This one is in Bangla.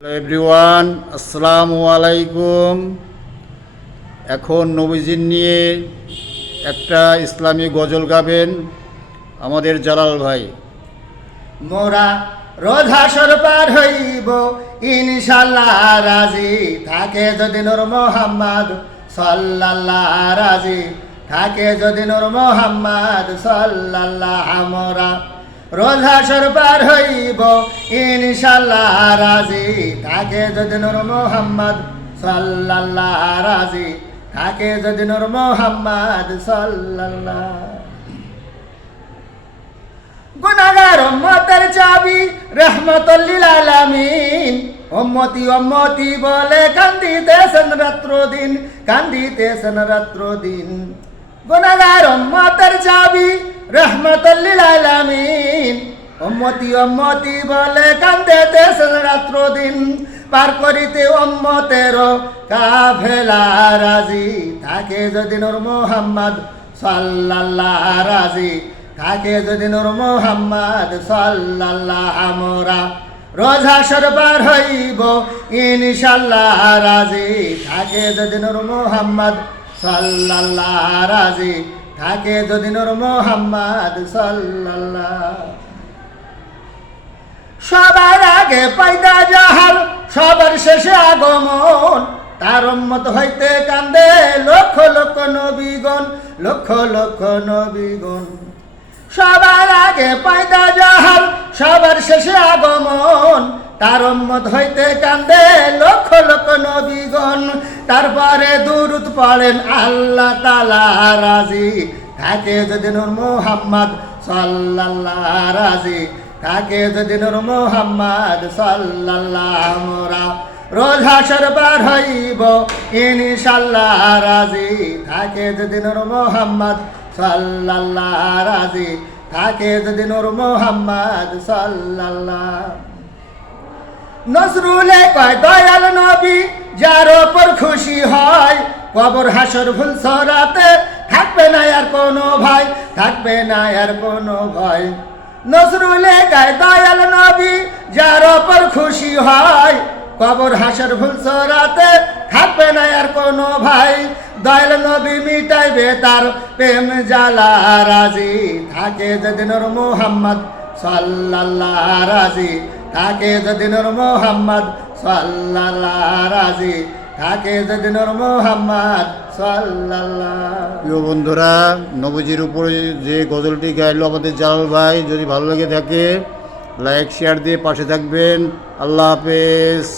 হ্যালো এভরিওয়ান, আসসালামু আলাইকুম। এখন নবীজির নিয়ে একটা ইসলামী গজল গাবেন আমাদের জালাল ভাই। মোরা রোজ হাসর পার হইব ইনশাল্লাহ, রাজি থাকে যদি নূর মোহাম্মদ সাল্লাল্লাহ, রাজি থাকে যদি নূর মোহাম্মদ সাল্লাল্লাহ। মোরা রোজ হাসর পার হইব ইনশাল্লাহ, রাজি থাকে যদি নূর মোহাম্মদ সাল্লাল্লাহ, রাজি থাকে যদি নূর মোহাম্মদ সাল্লাল্লাহ। গুনাহগার উম্মতের চাবি রহমতুল লিল আলামিন, উম্মতি উম্মতি বলে কান্দিতেছেন রাত্র দিন, কান্দিতেছেন রাত্র দিন। গুনাহগার উম্মতের চাবি রহমতুল লিল আলামিন, উম্মতি উম্মতি বলে কান্দিতেছেন রাত্র দিন। পার করিতে উম্মতের কাফেলা, রাজি থাকে যদি নূর মুহাম্মদ সাল্লাল্লাহ, রাজি থাকে যদি নূর মুহাম্মদ সাল্লাল্লাহ। মোরা রোজ হাসর পার হইব ইনশাল্লাহ, রাজি থাকে যদি নূর মুহাম্মদ সাল্লাল্লাহ, রাজি থাকে যদি নূর মুহাম্মদ সাল্লাল্লাহ। সবার আগে পয়দা জাহাল, সবার শেষে আগমন, তার উম্মত হইতে কান্দে লক্ষ লক্ষ নবীগণ, লক্ষ লক্ষ নবীগণ। সবার আগে পয়দা জাহাল, সবার শেষে আগমন, তার উম্মত হইতে কান্দে লক্ষ লক্ষ নবীগণ। তারপরে দুরূদ পড়েন আল্লাহ তাআলা, রাজি থাকে যদি নূর মুহাম্মদ সাল্লাল্লাহ, রাজি থাকে যদি নূর মুহাম্মদ সাল্লাল্লাহ। মোরা রোজ হাসর পার হইব ইনশাল্লাহ, রাজি থাকে যদি নূর মুহাম্মদ সাল্লাল্লাহ, রাজি থাকে যদি নূর মুহাম্মদ সাল্লাল্লাহ। নজরুলে কয় দয়াল নবী যার ওপর খুশি হয়, কবর হাসর ভুল সরাতে থাকবে না আর কোনো ভয়, থাকবে না আর কোনো ভয়। নজরুলে কয় দয়াল নবী যার ওপর খুশি হয়, কবর হাসর ভুল সরাতে থাকবে না আর কোনো ভাই। দয়াল নবী মিটাইবে তার প্রেম জ্বালা, রাজি থাকে যদি নূর মুহাম্মদ সাল্লাল্লাহ, রাজি থাকে যদি নূর মুহাম্মদ সাল্লাল্লাহ, রাজি থাকে যদি নূর মুহাম্মদ সাল্লাল্লাহ। প্রিয় বন্ধুরা, নবীজির উপরে যে গজলটি গাইলো আমাদের জালাল ভাই, যদি ভালো লেগে থাকে লাইক শেয়ার দিয়ে পাশে থাকবেন। আল্লাহ হাফেজ।